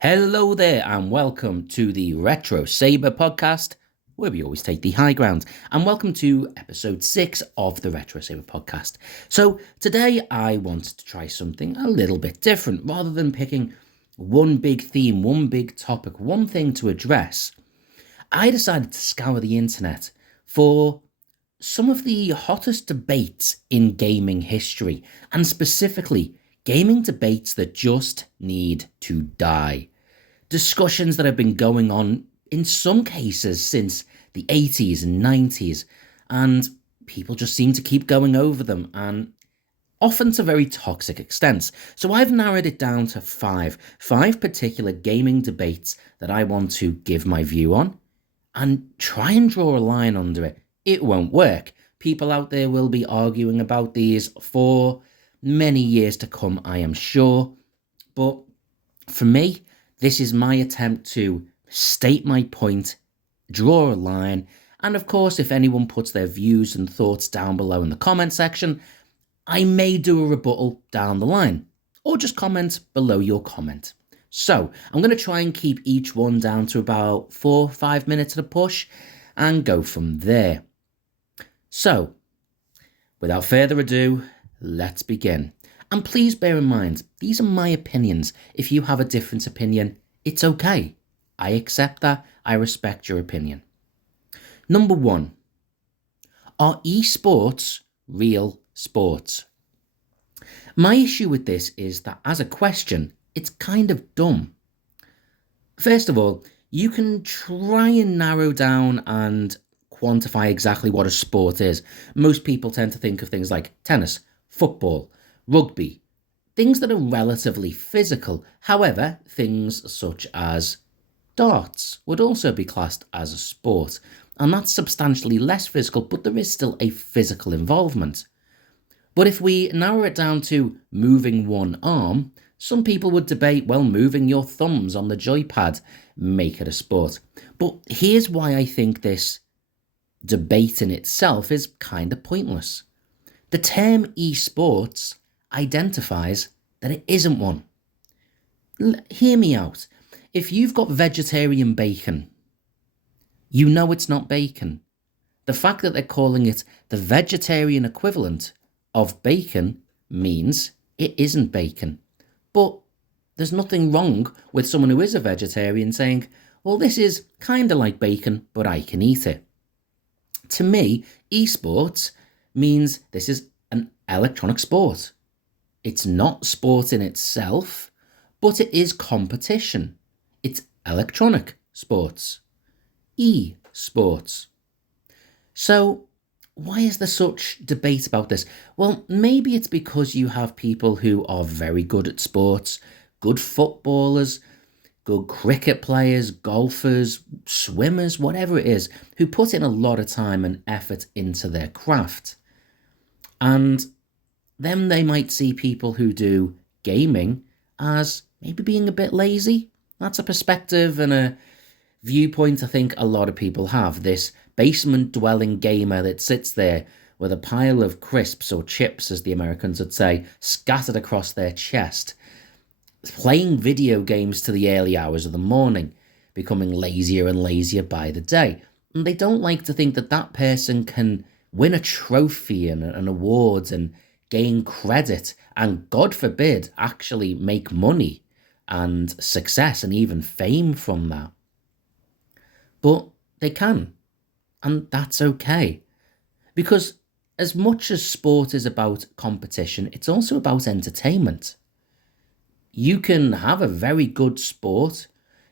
Hello there, and welcome to the RetroSaber Podcast, where we always take the high ground. And welcome to episode 6 of the RetroSaber Podcast. So, today I wanted to try something a little bit different. Rather than picking one big theme, one big topic, one thing to address, I decided to scour the internet for some of the hottest debates in gaming history, and specifically gaming debates that just need to die. Discussions that have been going on in some cases since the 80s and 90s, and people just seem to keep going over them, and often to very toxic extents. So I've narrowed it down to five particular gaming debates that I want to give my view on, and try and draw a line under it. It won't work. People out there will be arguing about these for many years to come, I am sure. But for me, this is my attempt to state my point, draw a line, and of course, if anyone puts their views and thoughts down below in the comment section, I may do a rebuttal down the line, or just comment below your comment. So, I'm going to try and keep each one down to about 4 or 5 minutes at a push, and go from there. So, without further ado, let's begin. And please bear in mind, these are my opinions. If you have a different opinion, it's okay. I accept that. I respect your opinion. Number 1. Are esports real sports? My issue with this is that as a question, it's kind of dumb. First of all, you can try and narrow down and quantify exactly what a sport is. Most people tend to think of things like tennis, football, rugby, things that are relatively physical. However, things such as darts would also be classed as a sport, and that's substantially less physical, but there is still a physical involvement. But if we narrow it down to moving one arm, some people would debate, well, moving your thumbs on the joypad make it a sport. But here's why I think this debate in itself is kind of pointless. The term esports identifies that it isn't one. Hear me out. If you've got vegetarian bacon, you know it's not bacon. The fact that they're calling it the vegetarian equivalent of bacon means it isn't bacon. But there's nothing wrong with someone who is a vegetarian saying, well, this is kind of like bacon, but I can eat it. To me, esports means this is an electronic sport. It's not sport in itself, but it is competition. It's electronic sports. E-sports. So, why is there such debate about this? Well, maybe it's because you have people who are very good at sports, good footballers, good cricket players, golfers, swimmers, whatever it is, who put in a lot of time and effort into their craft. And then they might see people who do gaming as maybe being a bit lazy. That's a perspective and a viewpoint I think a lot of people have. This basement-dwelling gamer that sits there with a pile of crisps or chips, as the Americans would say, scattered across their chest, playing video games to the early hours of the morning, becoming lazier and lazier by the day. And they don't like to think that that person can win a trophy and awards and gain credit and, God forbid, actually make money and success and even fame from that. But they can, and that's okay. Because as much as sport is about competition, it's also about entertainment. You can have a very good sport.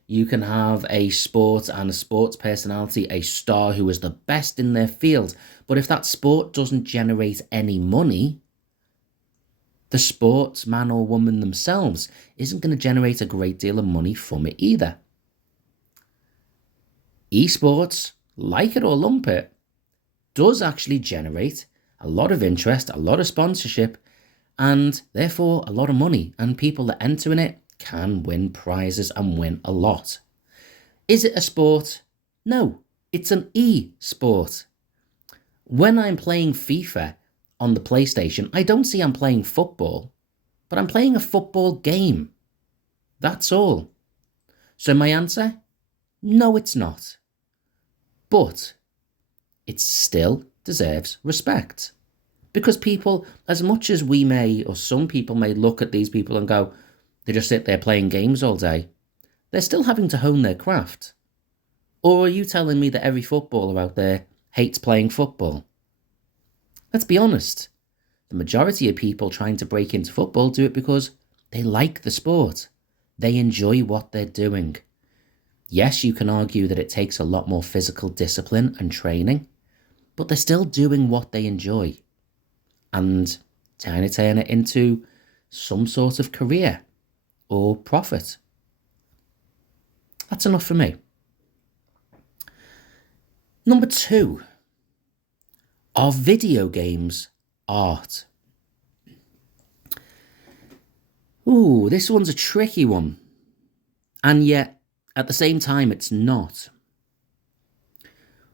You can have a sport and a sports personality, a star who is the best in their field. But if that sport doesn't generate any money, the sportsman or woman themselves isn't going to generate a great deal of money from it either. Esports, like it or lump it, does actually generate a lot of interest, a lot of sponsorship, and therefore a lot of money, and people that enter in it can win prizes and win a lot. Is it a sport? No, it's an e-sport. When I'm playing FIFA on the PlayStation, I don't see I'm playing football, but I'm playing a football game. That's all. So my answer, no, it's not. But it still deserves respect. Because people, as much as we may, or some people may look at these people and go, they just sit there playing games all day, they're still having to hone their craft. Or are you telling me that every footballer out there hates playing football? Let's be honest. The majority of people trying to break into football do it because they like the sport. They enjoy what they're doing. Yes, you can argue that it takes a lot more physical discipline and training, but they're still doing what they enjoy and trying to turn it into some sort of career or profit. That's enough for me. Number 2, are video games art? Ooh, this one's a tricky one. And yet, at the same time, it's not.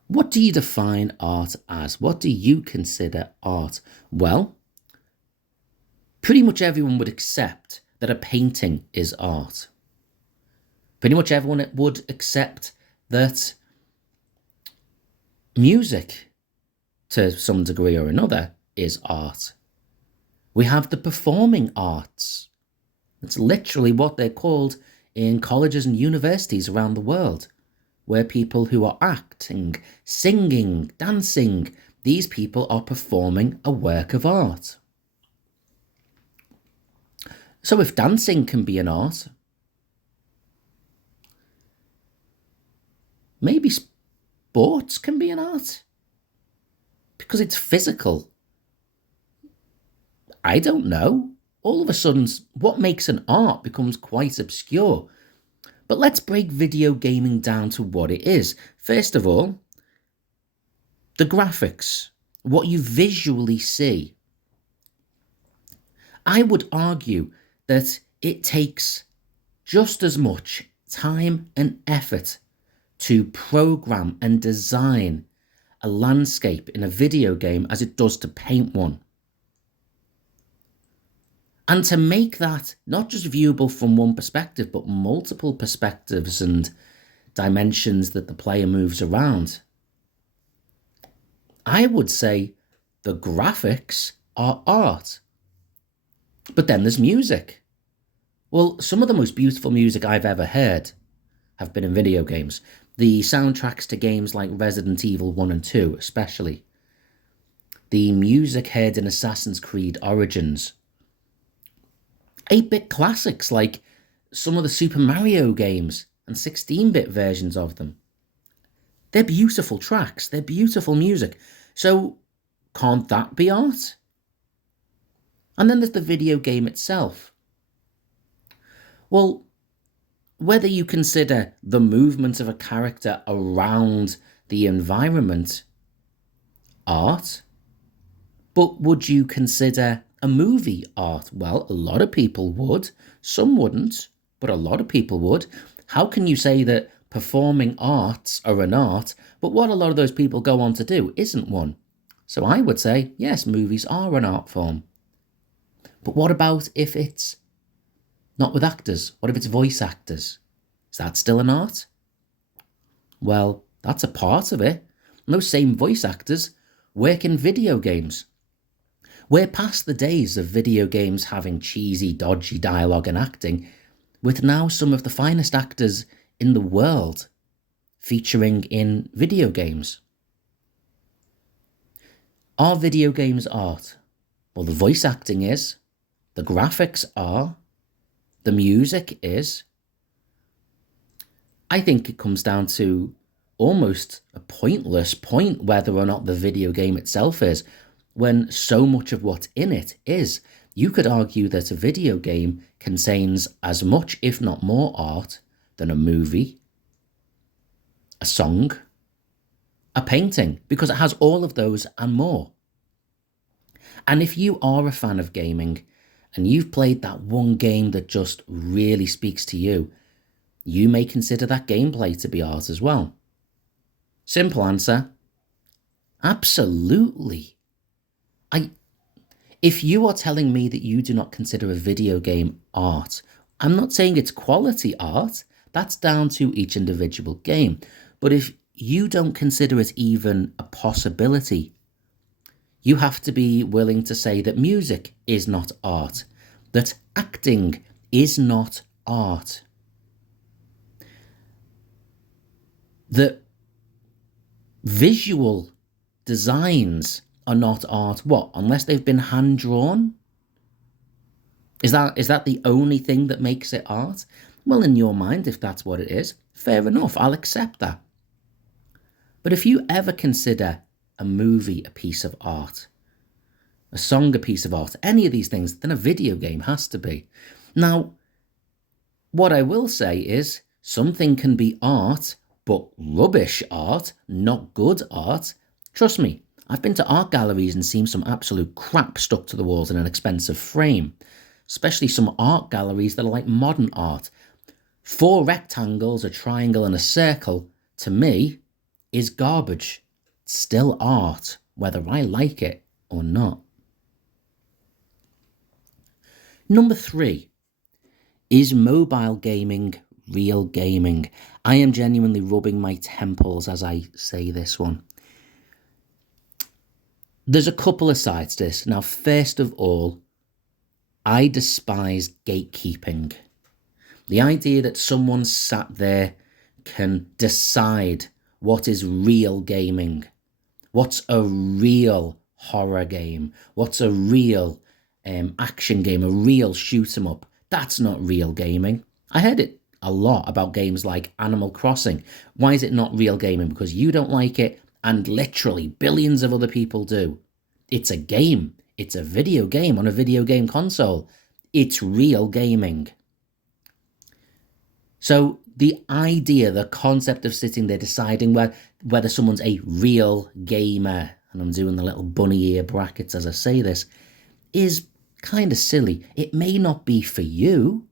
What do you define art as? What do you consider art? Well, pretty much everyone would accept that a painting is art. Pretty much everyone would accept that music, to some degree or another, is art. We have the performing arts. It's literally what they're called in colleges and universities around the world, where people who are acting, singing, dancing, these people are performing a work of art. So if dancing can be an art, maybe sports can be an art, because it's physical. I don't know. All of a sudden, what makes an art becomes quite obscure. But let's break video gaming down to what it is. First of all, the graphics, what you visually see. I would argue that it takes just as much time and effort to program and design a landscape in a video game as it does to paint one. And to make that not just viewable from one perspective, but multiple perspectives and dimensions that the player moves around. I would say the graphics are art. But then there's music. Well, some of the most beautiful music I've ever heard have been in video games. The soundtracks to games like Resident Evil 1 and 2, especially. The music heard in Assassin's Creed Origins. 8-bit classics like some of the Super Mario games and 16-bit versions of them. They're beautiful tracks, they're beautiful music. So can't that be art? And then there's the video game itself. Well, whether you consider the movement of a character around the environment art, but would you consider a movie art? Well, a lot of people would. Some wouldn't, but a lot of people would. How can you say that performing arts are an art, but what a lot of those people go on to do isn't one? So I would say, yes, movies are an art form. But what about if it's not with actors? What if it's voice actors? Is that still an art? Well, that's a part of it. And those same voice actors work in video games. We're past the days of video games having cheesy, dodgy dialogue and acting, with now some of the finest actors in the world featuring in video games. Are video games art? Well, the voice acting is, the graphics are, the music is. I think it comes down to almost a pointless point whether or not the video game itself is, when so much of what's in it is. You could argue that a video game contains as much, if not more, art than a movie, a song, a painting, because it has all of those and more. And if you are a fan of gaming and you've played that one game that just really speaks to you, you may consider that gameplay to be art as well. Simple answer, absolutely. If you are telling me that you do not consider a video game art, I'm not saying it's quality art, That's down to each individual game. But if you don't consider it even a possibility, you have to be willing to say that music is not art, that acting is not art, that visual designs are not art. What? Unless they've been hand drawn? Is that the only thing that makes it art? Well, in your mind, if that's what it is, fair enough, I'll accept that. But if you ever consider a movie a piece of art, a song a piece of art, any of these things, then a video game has to be. Now, what I will say is something can be art, but rubbish art, not good art. Trust me, I've been to art galleries and seen some absolute crap stuck to the walls in an expensive frame. Especially some art galleries that are like modern art. 4 rectangles, a triangle and a circle, to me, is garbage. It's still art, whether I like it or not. Number 3. Is mobile gaming real gaming? I am genuinely rubbing my temples as I say this one. There's a couple of sides to this. Now, first of all, I despise gatekeeping. The idea that someone sat there can decide what is real gaming, what's a real horror game, what's a real action game, a real shoot 'em up. That's not real gaming. I heard it a lot about games like Animal Crossing. Why is it not real gaming? Because you don't like it and literally billions of other people do. It's a game. It's a video game on a video game console. It's real gaming. So the idea, the concept of sitting there deciding whether someone's a real gamer, and I'm doing the little bunny ear brackets as I say this, is kind of silly. It may not be for you.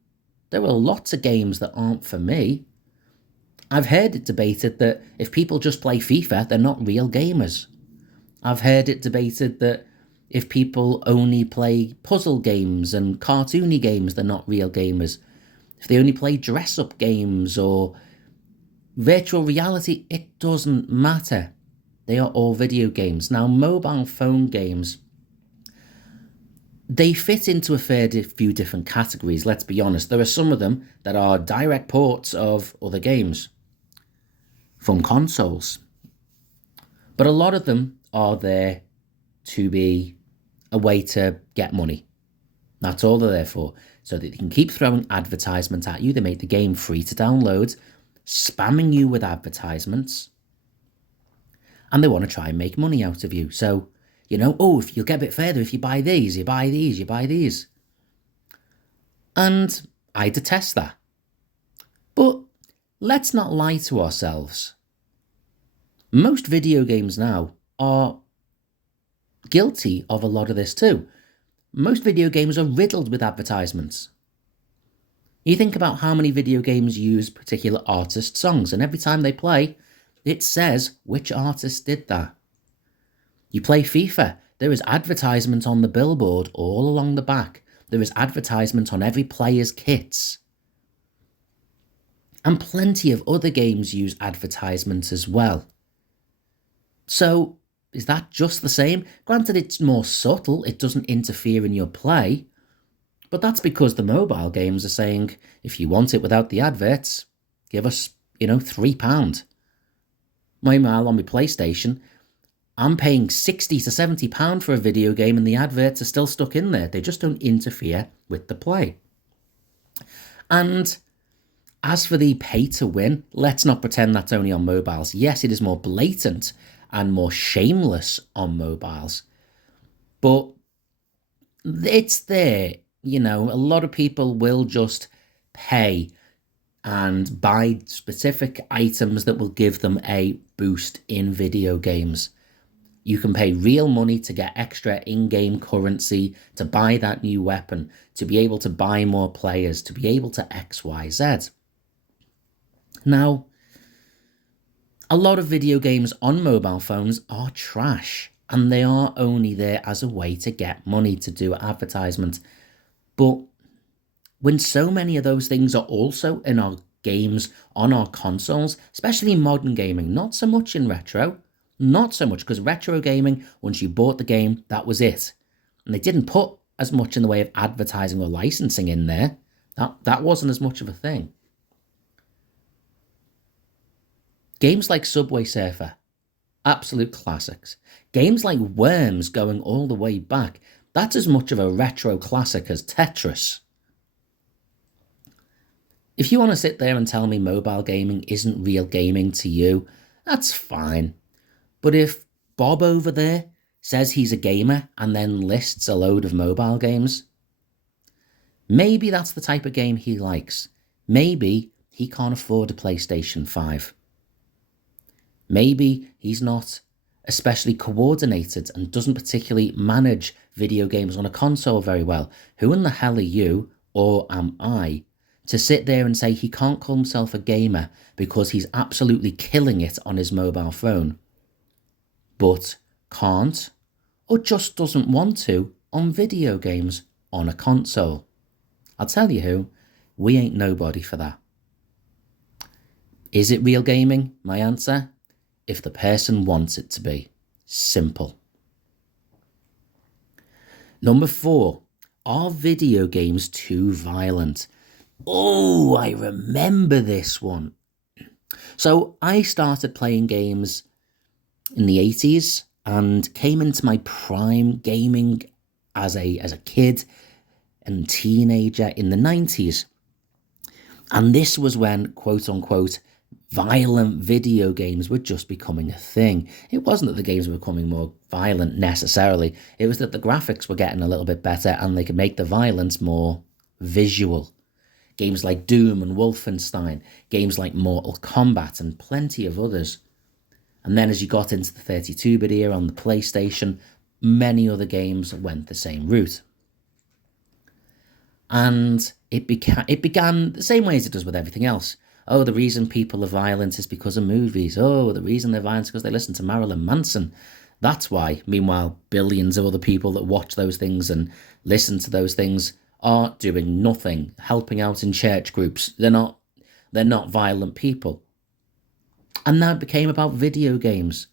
There are lots of games that aren't for me. I've heard it debated that if people just play FIFA, they're not real gamers. I've heard it debated that if people only play puzzle games and cartoony games, they're not real gamers. If they only play dress-up games or virtual reality, it doesn't matter. They are all video games. Now, mobile phone games, they fit into a fair few different categories, let's be honest. There are some of them that are direct ports of other games from consoles. But a lot of them are there to be a way to get money. That's all they're there for. So that they can keep throwing advertisements at you. They make the game free to download, spamming you with advertisements. And they want to try and make money out of you. So, if you'll get a bit further if you buy these, you buy these, you buy these. And I detest that. But let's not lie to ourselves. Most video games now are guilty of a lot of this too. Most video games are riddled with advertisements. You think about how many video games use particular artist songs, and every time they play, it says which artist did that. You play FIFA, there is advertisement on the billboard all along the back. There is advertisement on every player's kits. And plenty of other games use advertisements as well. So, is that just the same? Granted, it's more subtle, it doesn't interfere in your play, but that's because the mobile games are saying, if you want it without the adverts, give us, £3. Meanwhile, on my PlayStation, I'm paying £60 to £70 for a video game and the adverts are still stuck in there. They just don't interfere with the play. And as for the pay to win, let's not pretend that's only on mobiles. Yes, it is more blatant and more shameless on mobiles. But it's there. A lot of people will just pay and buy specific items that will give them a boost in video games. You can pay real money to get extra in-game currency, to buy that new weapon, to be able to buy more players, to be able to X, Y, Z. Now, a lot of video games on mobile phones are trash, and they are only there as a way to get money, to do advertisement. But when so many of those things are also in our games on our consoles, especially modern gaming, not so much in retro. Not so much, because retro gaming, once you bought the game, that was it. And they didn't put as much in the way of advertising or licensing in there. That wasn't as much of a thing. Games like Subway Surfer, absolute classics. Games like Worms, going all the way back, that's as much of a retro classic as Tetris. If you want to sit there and tell me mobile gaming isn't real gaming to you, that's fine. But if Bob over there says he's a gamer and then lists a load of mobile games, maybe that's the type of game he likes. Maybe he can't afford a PlayStation 5. Maybe he's not especially coordinated and doesn't particularly manage video games on a console very well. Who in the hell are you, or am I, to sit there and say he can't call himself a gamer because he's absolutely killing it on his mobile phone, but can't, or just doesn't want to, on video games on a console? I'll tell you who, we ain't nobody for that. Is it real gaming? My answer, if the person wants it to be. Simple. Number 4, are video games too violent? Oh, I remember this one. So I started playing games in the 80s and came into my prime gaming as a kid and teenager in the 90s. And this was when, quote unquote, violent video games were just becoming a thing. It wasn't that the games were becoming more violent necessarily. It was that the graphics were getting a little bit better and they could make the violence more visual. Games like Doom and Wolfenstein, games like Mortal Kombat and plenty of others. And then as you got into the 32-bit era on the PlayStation, many other games went the same route. And it began the same way as it does with everything else. Oh, the reason people are violent is because of movies. Oh, the reason they're violent is because they listen to Marilyn Manson. That's why. Meanwhile, billions of other people that watch those things and listen to those things are doing nothing, helping out in church groups. They're not violent people. And now it became about video games.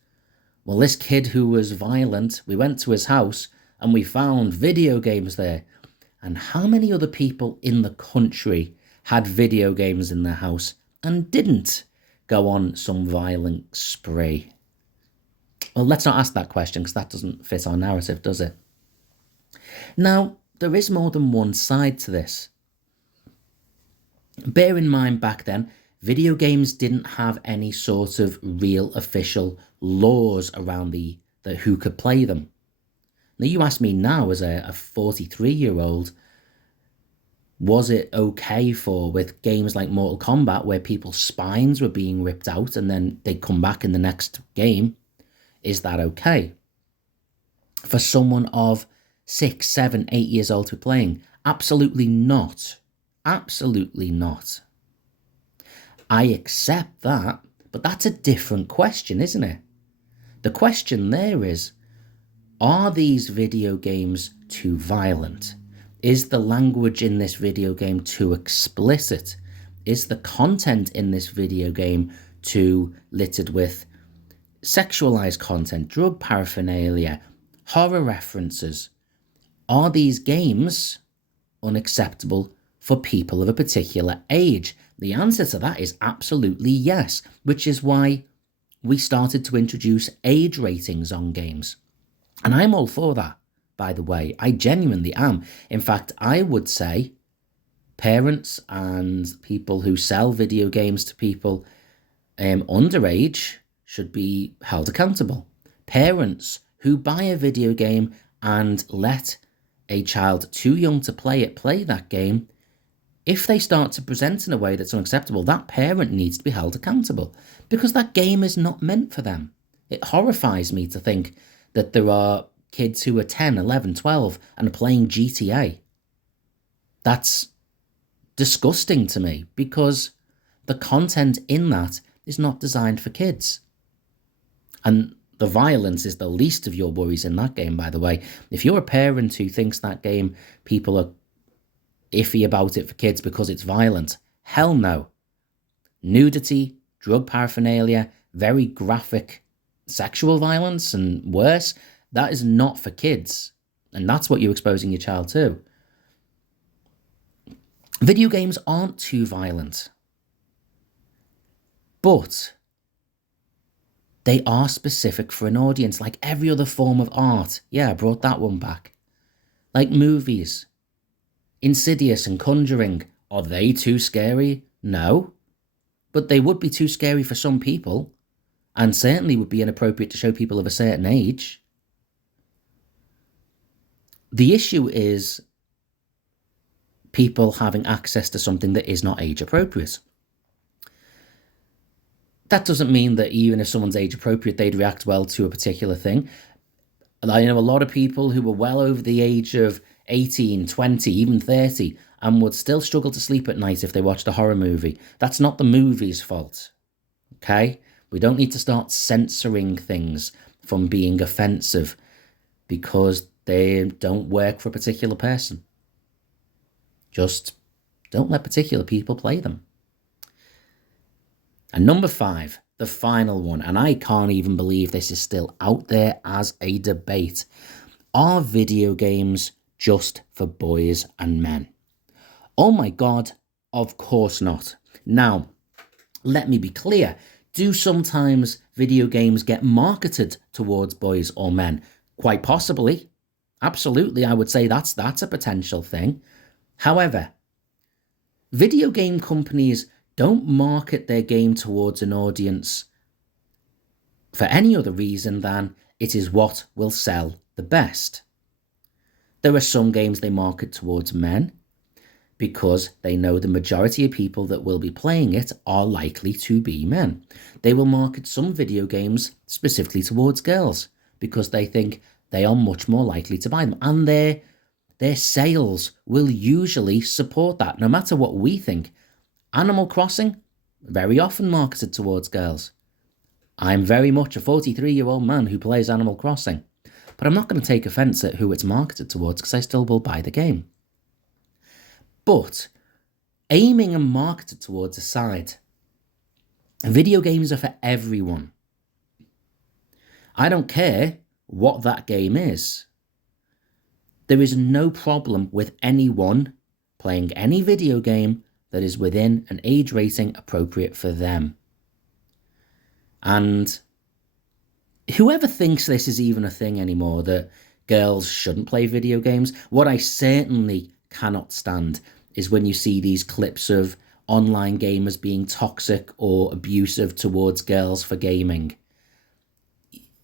Well, this kid who was violent, we went to his house and we found video games there. And how many other people in the country had video games in their house and didn't go on some violent spree? Well, let's not ask that question because that doesn't fit our narrative, does it? Now, there is more than one side to this. Bear in mind, back then, video games didn't have any sort of real official laws around the who could play them. Now, you ask me now as a 43-year-old, was it okay with games like Mortal Kombat where people's spines were being ripped out and then they'd come back in the next game? Is that okay? For someone of 6, 7, 8 years old to be playing? Absolutely not. Absolutely not. I accept that, but that's a different question, isn't it? The question there is, are these video games too violent? Is the language in this video game too explicit? Is the content in this video game too littered with sexualized content, drug paraphernalia, horror references? Are these games unacceptable for people of a particular age? The answer to that is absolutely yes, which is why we started to introduce age ratings on games. And I'm all for that, by the way. I genuinely am. In fact, I would say parents and people who sell video games to people underage should be held accountable. Parents who buy a video game and let a child too young to play that game, if they start to present in a way that's unacceptable, that parent needs to be held accountable because that game is not meant for them. It horrifies me to think that there are kids who are 10, 11, 12 and are playing GTA. That's disgusting to me because the content in that is not designed for kids. And the violence is the least of your worries in that game, by the way. If you're a parent who thinks that game, people are iffy about it for kids because it's violent, hell no. nudity, drug paraphernalia, very graphic sexual violence and worse, that is not for kids. And that's what you're exposing your child to. Video games aren't too violent, but they are specific for an audience, like every other form of art. Yeah, I brought that one back. Like movies. Insidious and Conjuring, are they too scary? No. But they would be too scary for some people, and certainly would be inappropriate to show people of a certain age. The issue is people having access to something that is not age appropriate. That doesn't mean that even if someone's age appropriate, they'd react well to a particular thing. I know a lot of people who were well over the age of 18, 20, even 30, and would still struggle to sleep at night if they watched a horror movie. That's not the movie's fault, okay? We don't need to start censoring things from being offensive because they don't work for a particular person. Just don't let particular people play them. And number 5, the final one, and I can't even believe this is still out there as a debate. Are video games just for boys and men? Oh my God, of course not. Now, let me be clear. Do sometimes video games get marketed towards boys or men? Quite possibly. Absolutely, I would say that's a potential thing. However, video game companies don't market their game towards an audience for any other reason than it is what will sell the best. There are some games they market towards men because they know the majority of people that will be playing it are likely to be men. They will market some video games specifically towards girls because they think they are much more likely to buy them, and their sales will usually support that, no matter what we think. Animal Crossing, very often marketed towards girls. I'm very much a 43-year-old man who plays Animal Crossing, but I'm not going to take offence at who it's marketed towards because I still will buy the game. But aiming and marketed towards aside, video games are for everyone. I don't care what that game is. There is no problem with anyone playing any video game that is within an age rating appropriate for them. And whoever thinks this is even a thing anymore, that girls shouldn't play video games, what I certainly cannot stand is when you see these clips of online gamers being toxic or abusive towards girls for gaming.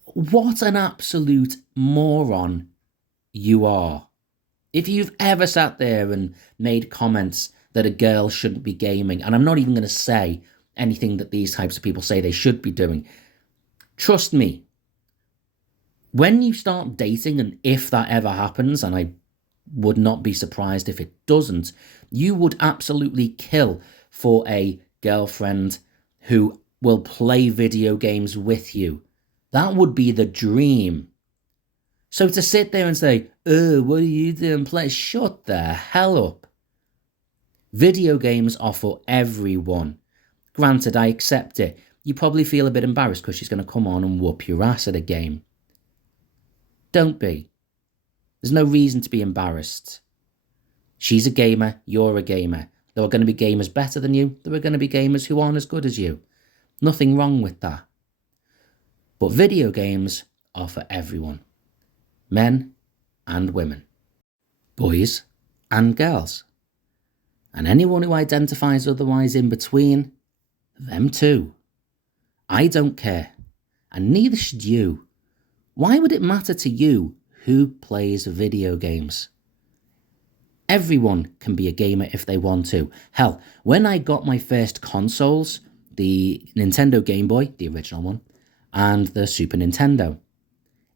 What an absolute moron you are. If you've ever sat there and made comments that a girl shouldn't be gaming, and I'm not even going to say anything that these types of people say they should be doing, trust me, when you start dating, and if that ever happens, and I would not be surprised if it doesn't, you would absolutely kill for a girlfriend who will play video games with you. That would be the dream. So to sit there and say, what are you doing? Shut the hell up. Video games are for everyone. Granted, I accept it. You probably feel a bit embarrassed because she's going to come on and whoop your ass at a game. Don't be. There's no reason to be embarrassed. She's a gamer, you're a gamer. There are going to be gamers better than you. There are going to be gamers who aren't as good as you. Nothing wrong with that. But video games are for everyone. Men and women. Boys and girls. And anyone who identifies otherwise in between, them too. I don't care. And neither should you. Why would it matter to you who plays video games? Everyone can be a gamer if they want to. Hell, when I got my first consoles, the Nintendo Game Boy, the original one, and the Super Nintendo,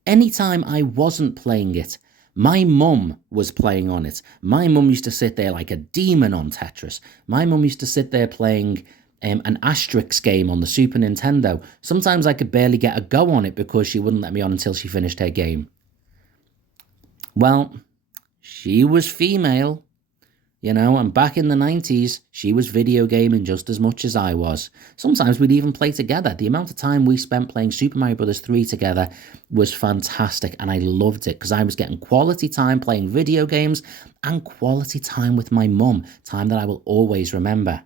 anytime I wasn't playing it, my mum was playing on it. My mum used to sit there like a demon on Tetris. My mum used to sit there playing an Asterix game on the Super Nintendo. Sometimes I could barely get a go on it because she wouldn't let me on until she finished her game. Well, she was female, And back in the 90s, she was video gaming just as much as I was. Sometimes we'd even play together. The amount of time we spent playing Super Mario Bros. 3 together was fantastic, and I loved it because I was getting quality time playing video games and quality time with my mum, time that I will always remember.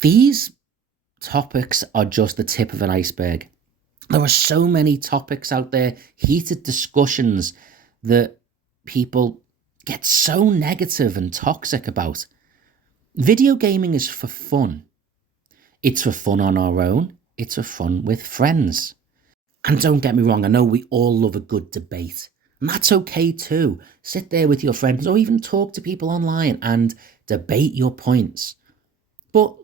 These topics are just the tip of an iceberg. There are so many topics out there, heated discussions that people get so negative and toxic about. Video gaming is for fun. It's for fun on our own. It's for fun with friends. And don't get me wrong, I know we all love a good debate. And that's okay too. Sit there with your friends or even talk to people online and debate your points. But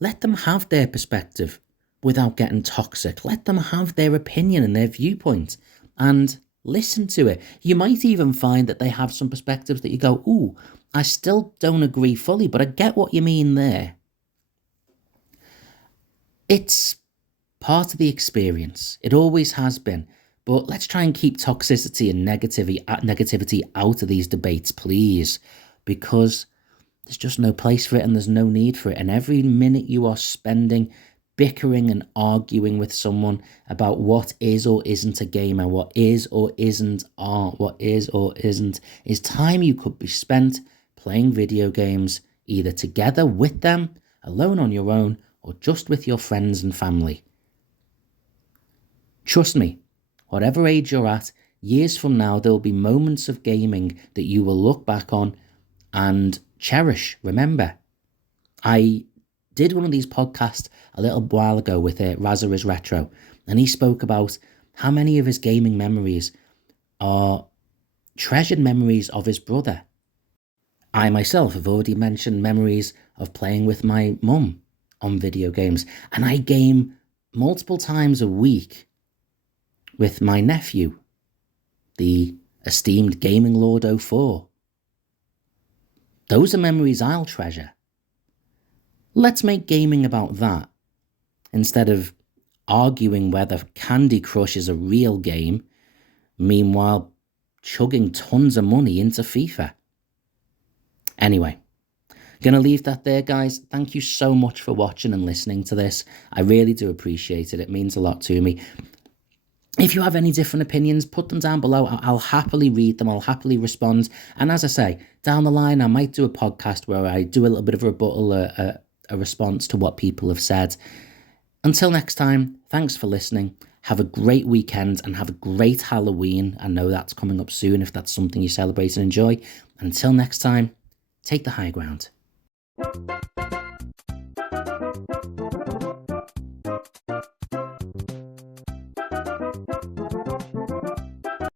let them have their perspective without getting toxic. Let them have their opinion and their viewpoint. And listen to it. You might even find that they have some perspectives that you go, ooh, I still don't agree fully, but I get what you mean there. It's part of the experience. It always has been. But let's try and keep toxicity and negativity out of these debates, please. Because there's just no place for it and there's no need for it. And every minute you are spending bickering and arguing with someone about what is or isn't a gamer, what is or isn't art, what is or isn't, is time you could be spent playing video games, either together with them, alone on your own, or just with your friends and family. Trust me, whatever age you're at, years from now, there will be moments of gaming that you will look back on and cherish. Remember, I did one of these podcasts a little while ago with Razza is Retro, and he spoke about how many of his gaming memories are treasured memories of his brother. I myself have already mentioned memories of playing with my mum on video games, and I game multiple times a week with my nephew, the esteemed Gaming Lord 04. Those are memories I'll treasure. Let's make gaming about that, instead of arguing whether Candy Crush is a real game, meanwhile chugging tons of money into FIFA. Anyway, gonna leave that there, guys. Thank you so much for watching and listening to this. I really do appreciate it. It means a lot to me. If you have any different opinions, put them down below. I'll happily read them. I'll happily respond. And as I say, down the line, I might do a podcast where I do a little bit of a rebuttal, a response to what people have said. Until next time, thanks for listening. Have a great weekend and have a great Halloween. I know that's coming up soon if that's something you celebrate and enjoy. Until next time, take the high ground.